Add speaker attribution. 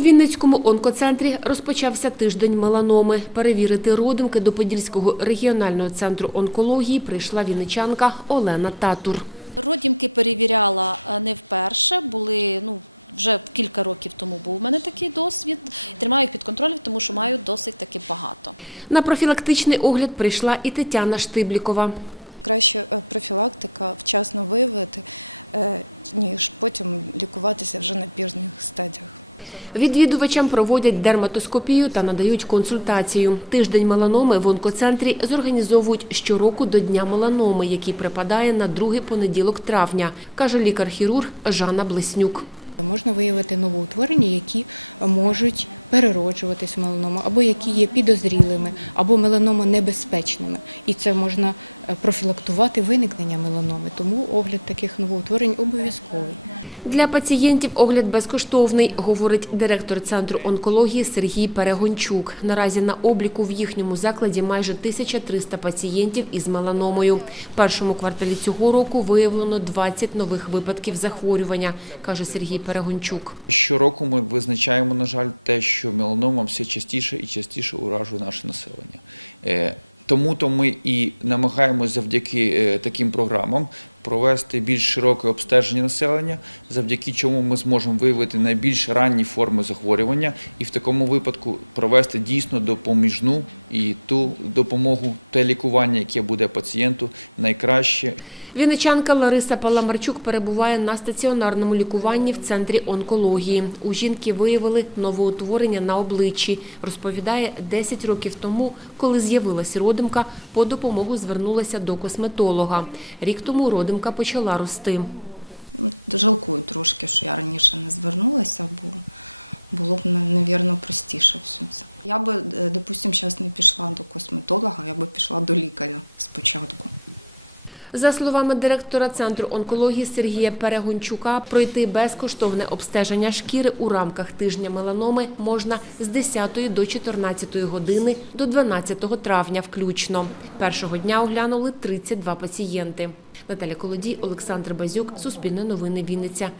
Speaker 1: У Вінницькому онкоцентрі розпочався тиждень меланоми. Перевірити родимки до Подільського регіонального центру онкології прийшла вінничанка Олена Татур.
Speaker 2: Родімки перевіряла е, не вперше, були ну. Вже кілька років тому був у мене такий досвід. Тримаю їх під контролем, тому що маю досить таки багато.
Speaker 1: На профілактичний огляд прийшла і Тетяна Штиблікова.
Speaker 3: Краще е, профілактика вчасно виявити, е, ніж потім лікуватися вже на пізніх стадіях.
Speaker 1: Відвідувачам проводять дерматоскопію та надають консультацію. Тиждень меланоми в онкоцентрі зорганізовують щороку до Дня меланоми, який припадає на другий понеділок травня, каже лікар-хірург Жанна Блеснюк.
Speaker 4: Можна виявити новоутворення, які можуть перероджуватись в меланому, або які є підозрілими, або меланомонебезпечними. І це можна е, профілактувати виникнення меланоми. Тому огляд таких новоутворень обов'язковий.
Speaker 1: Для пацієнтів огляд безкоштовний, говорить директор центру онкології Сергій Перегончук. Наразі на обліку в їхньому закладі майже 1300 пацієнтів із меланомою. В першому кварталі цього року виявлено 20 нових випадків захворювання, каже Сергій Перегончук.
Speaker 5: Щороку ми визначаємо, на жаль, те, що меланома все частіше і частіше уражує наше населення. Е, Тому то ми і намагаємося завдяки е, таким програмам провести більш широке обстеження населення, завдяки чому ми зможемо виявити найбільш ранні форми захворювання і в такому випадку провести дійсно допоміжну і ту допомогу, те лікування, яке буде пацієнту найкраще
Speaker 1: Вінничанка Лариса Паламарчук перебуває на стаціонарному лікуванні в центрі онкології. У жінки виявили новоутворення на обличчі. Розповідає, 10 років тому, коли з'явилась родимка, по допомогу звернулася до косметолога. Рік тому родимка почала рости.
Speaker 6: Ну, Жалкую трошки, що я раніше не звернулася, бо було б, навірно, простіше все це. Я би, е, допустимо, зараз не пішла до косметолога, я би пішла до лікаря спочатку.
Speaker 1: За словами директора центру онкології Сергія Перегончука, пройти безкоштовне обстеження шкіри у рамках тижня меланоми можна з 10 до 14 години до 12 травня включно. Першого дня оглянули 32 пацієнти. Наталя Колодій, Олександр Базюк, Суспільне новини Вінниця.